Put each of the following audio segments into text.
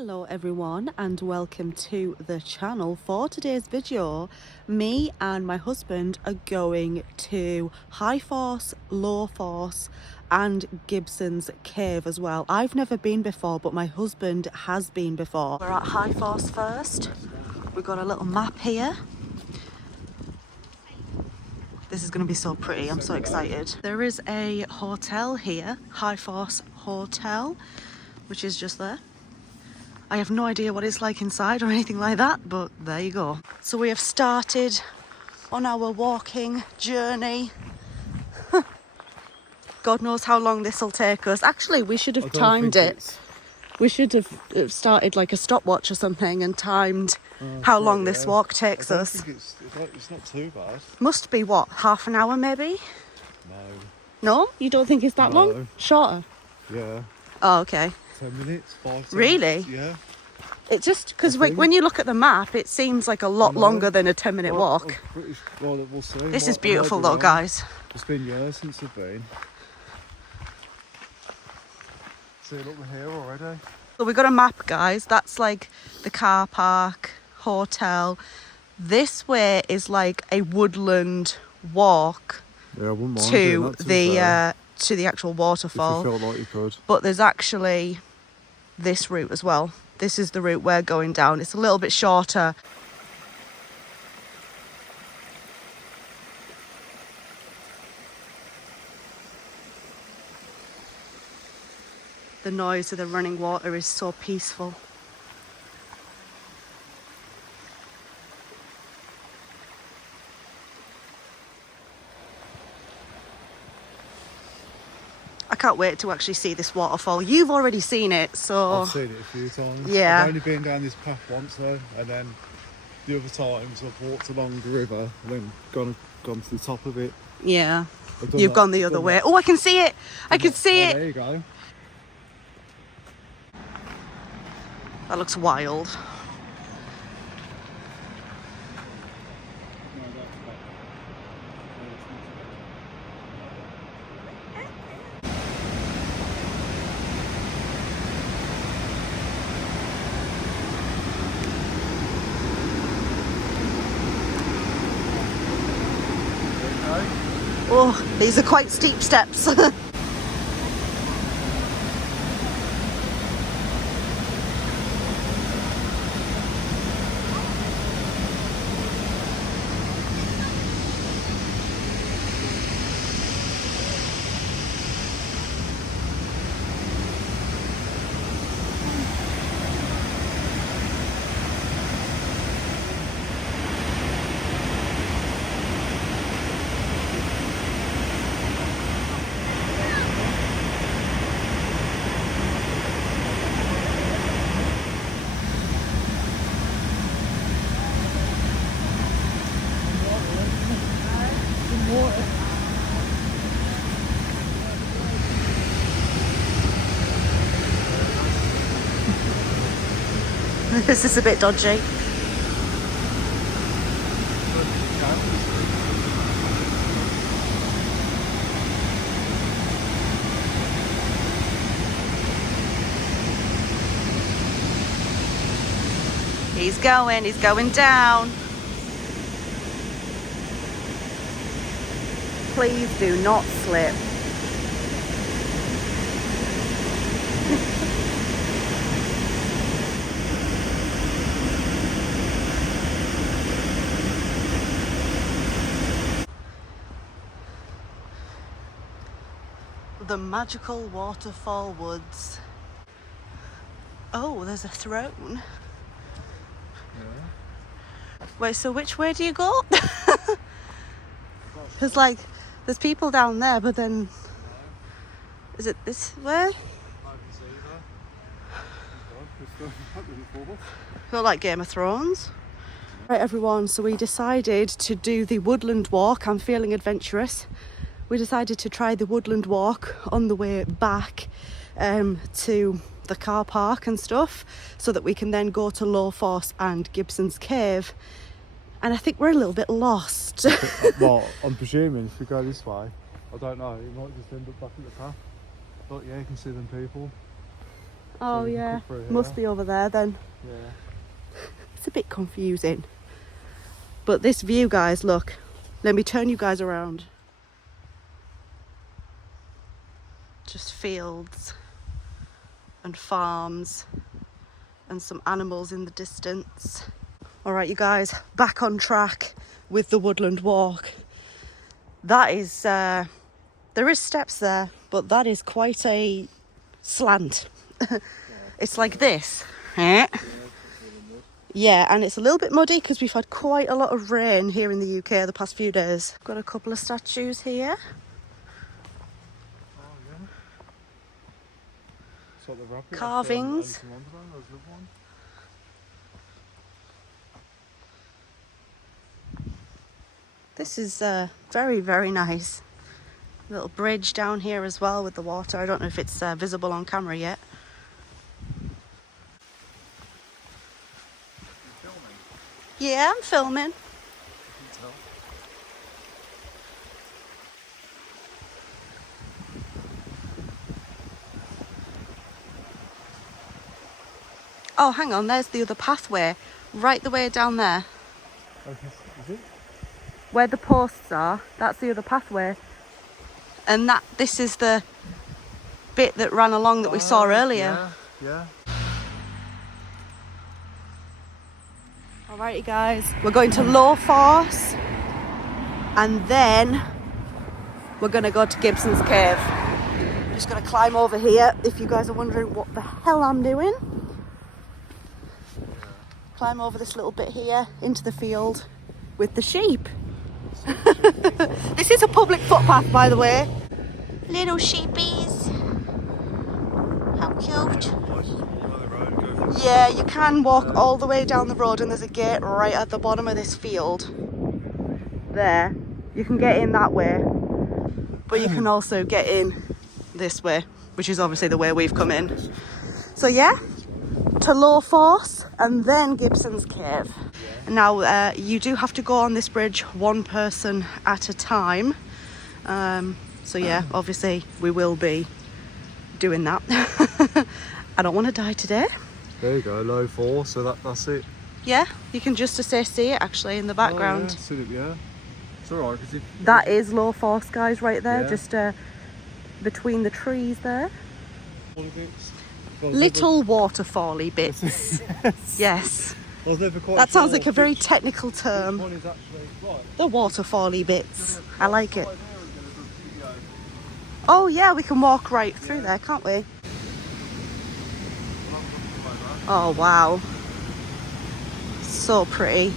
Hello everyone and welcome to the channel. For today's video, me and my husband are going to High Force, Low Force and Gibson's cave as well. I've never been before, but my husband has been before. We're at High Force first. We've got a little map here. This is going to be so pretty. I'm so excited. There is a hotel here, High Force Hotel, which is just there. I have no idea what it's like inside or anything like that, but there you go. So we have started on our walking journey. God knows how long this will take us. Actually, we should have timed it. We should have started like a stopwatch or something and timed how long this walk takes us. It's not too bad. Must be what, half an hour maybe? No. No? You don't think it's that long? Shorter? Yeah. Oh, okay. 10 minutes, 5 Really? minutes. Yeah. It just, because when you look at the map, it seems like a lot longer than a 10-minute walk. Well, we'll see. This is beautiful though, guys. It's been years since I've been. See, look, we're here already. So we got a map, guys. That's like the car park, hotel. This way is like a woodland walk to the actual waterfall. If you felt like you could. But there's actually this route as well. This is the route we're going down. It's a little bit shorter. The noise of the running water is so peaceful. I can't wait to actually see this waterfall. You've already seen it, so... I've seen it a few times. Yeah. I've only been down this path once though, and then the other times I've walked along the river and then gone to the top of it. Yeah. You've gone the other way. Oh, I can see it! I can see it! There you go. That looks wild. Oh, these are quite steep steps. This is a bit dodgy. He's going down. Please do not slip. The magical waterfall woods. Oh, there's a throne. Yeah. Wait, so which way do you go? Because like, there's people down there, but then... Is it this way? Feel like Game of Thrones. Right everyone, so we decided to do the woodland walk. I'm feeling adventurous. We decided to try the woodland walk on the way back to the car park and stuff, so that we can then go to Low Force and Gibson's cave. And I think we're a little bit lost. Well, I'm presuming if we go this way, I don't know, it might just end up back at the path. But yeah, you can see them people. Oh So we can yeah, cut through here. must be over there then. Yeah. It's a bit confusing. But this view, guys, look. Let me turn you guys around. Just fields and farms and some animals in the distance. All right, you guys, back on track with the woodland walk. That is, there is steps there, but that is quite a slant. It's like this. Yeah, and it's a little bit muddy because we've had quite a lot of rain here in the UK the past few days. Got a couple of statues here. Oh yeah. So the rabbit Carvings. This is very, very nice. Little bridge down here as well with the water. I don't know if it's visible on camera yet. Yeah, I'm filming. Oh, hang on, there's the other pathway. Right the way down there. Okay, is it? Where the posts are, that's the other pathway. And this is the bit that ran along that we saw earlier. Yeah. Alrighty guys, we're going to Low Force and then we're going to go to Gibson's Cave. Just going to climb over here if you guys are wondering what the hell I'm doing. Climb over this little bit here into the field with the sheep. This is a public footpath, by the way. Little sheepies. How cute. Yeah, you can walk all the way down the road and there's a gate right at the bottom of this field. There. You can get in that way. But you can also get in this way, which is obviously the way we've come in. So yeah, to Low Force and then Gibson's Cave. Now, you do have to go on this bridge one person at a time. So yeah, obviously we will be doing that. I don't want to die today. There you go, Low Force, so that's it. Yeah, you can just see it actually in the background. Oh, yeah. It's alright. That is Low Force, guys, right there, Yeah. just between the trees there. Bits. Little waterfally bits. Yes. That sounds like a very technical term. One is actually right. The waterfally bits. I like it. Oh yeah, we can walk right through there, can't we? Oh wow. So pretty.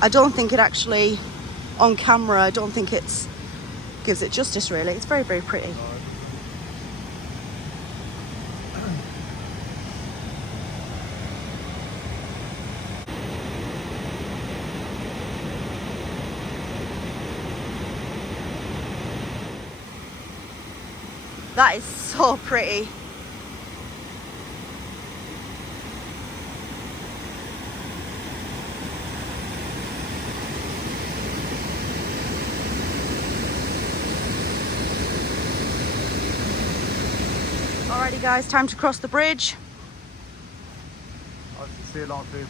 I don't think it actually, on camera, I don't think it's gives it justice really. It's very, very pretty. That is so pretty. Alrighty guys, time to cross the bridge. I can see a lot of people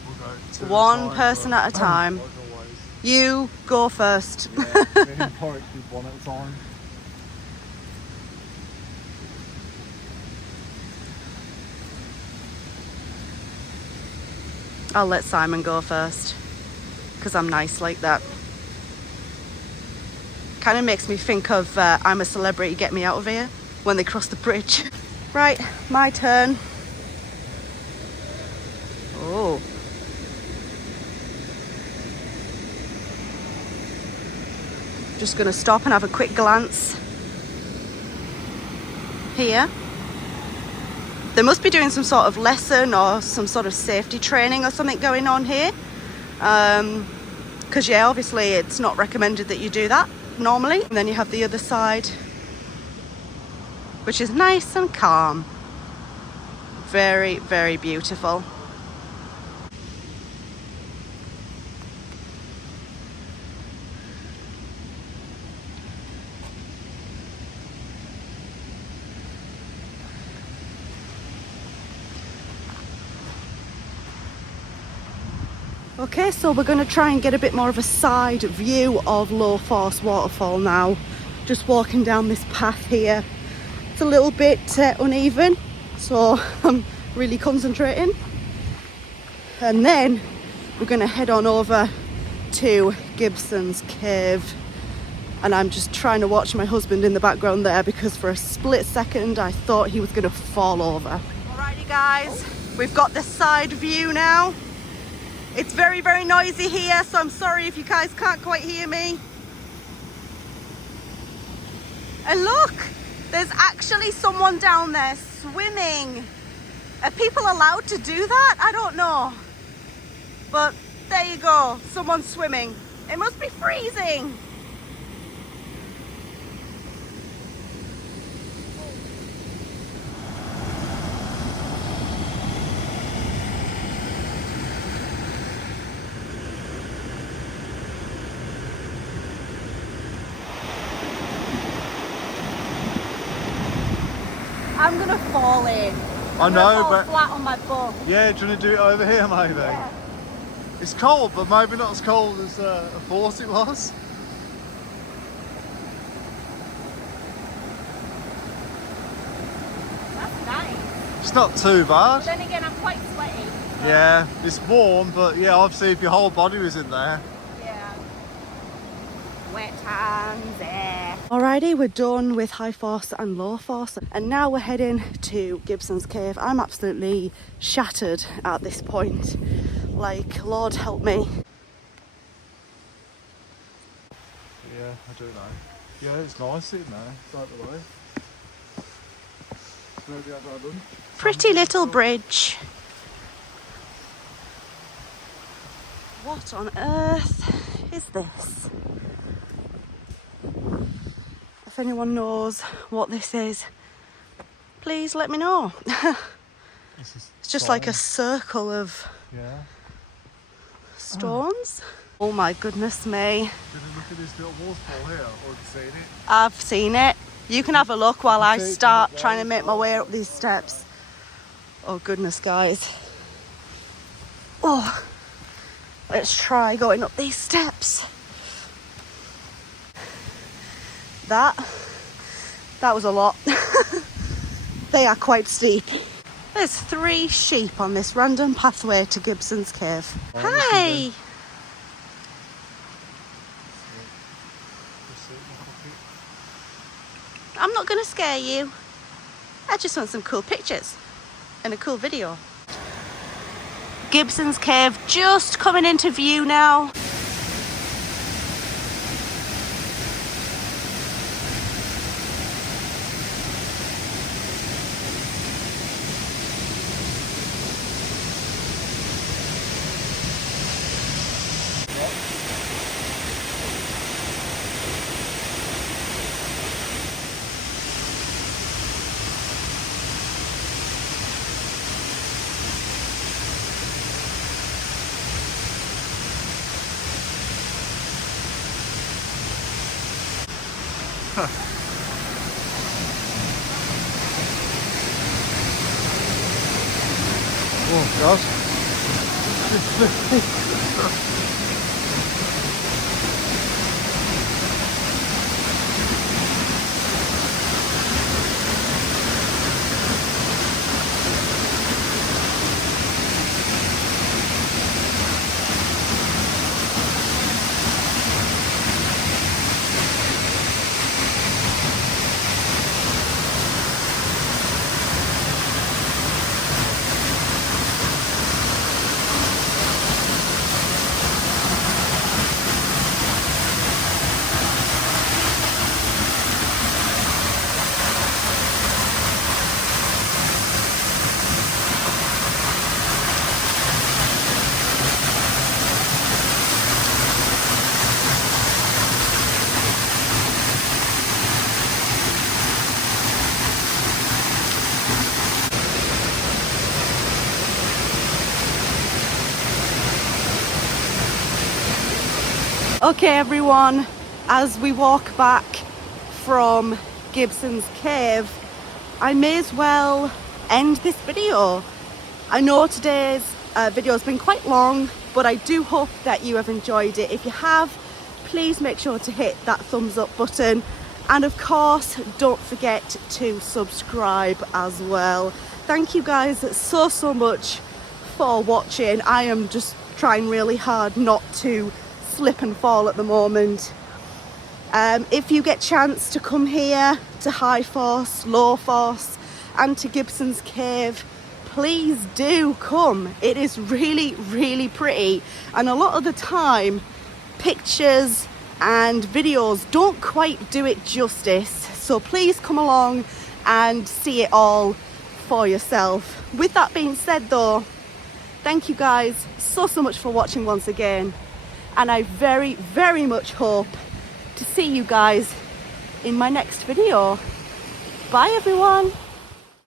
go One person at a time. As always. You go first. Yeah, me and Porrick did one at a time. I'll let Simon go first because I'm nice like that. Kind of makes me think of I'm a Celebrity, Get Me Out of Here when they cross the bridge. Right, my turn. Oh. Just gonna stop and have a quick glance here. They must be doing some sort of lesson or some sort of safety training or something going on here. Because yeah, obviously it's not recommended that you do that normally. And then you have the other side, which is nice and calm. Very, very beautiful. Okay, so we're going to try and get a bit more of a side view of Low Force Waterfall now. Just walking down this path here. It's a little bit uneven, so I'm really concentrating. And then we're going to head on over to Gibson's cave. And I'm just trying to watch my husband in the background there, because for a split second I thought he was going to fall over. Alrighty guys, we've got the side view now. It's very, very noisy here, so I'm sorry if you guys can't quite hear me. And look, there's actually someone down there swimming. Are people allowed to do that? I don't know. But there you go, someone's swimming. It must be freezing. I'm gonna fall in. I know, fall but flat on my butt. yeah, do you want to do it over here maybe? Yeah. It's cold, but maybe not as cold as I thought it was. That's nice. It's not too But bad. then again, I'm quite sweaty. So Yeah, it's warm, but yeah, obviously if your whole body was in there. yeah. Wet hands, yeah. Alrighty, we're done with high force and low force, and now we're heading to Gibson's cave. I'm absolutely shattered at this point. Like, Lord help me. Yeah, I do know. Yeah, it's nice sitting there, out the way. Maybe I've had lunch. Pretty little bridge. What on earth is this? If anyone knows what this is, please let me know. It's just like a circle of Yeah. stones. Oh my goodness me. Did you look at this little waterfall here, or have you seen it? I've seen it. You can have a look while I See it start from the trying to make my road. way up these steps. Oh goodness, guys. Oh, let's try going up these steps. That was a lot. They are quite steep. There's 3 sheep on this random pathway to Gibson's cave. Hi! I'm not gonna scare you. I just want some cool pictures and a cool video. Gibson's cave just coming into view now. Oh gosh. Okay everyone, as we walk back from Gibson's cave, I may as well end this video. I know today's video has been quite long, but I do hope that you have enjoyed it. If you have, please make sure to hit that thumbs up button, and of course don't forget to subscribe as well. Thank you guys so much for watching. I am just trying really hard not to slip and fall at the moment. If you get chance to come here to High Force, Low Force and to Gibson's Cave, please do come. It is really pretty, and a lot of the time pictures and videos don't quite do it justice, so please come along and see it all for yourself. With that being said though, thank you guys so much for watching once again, and I very much hope to see you guys in my next video. Bye everyone.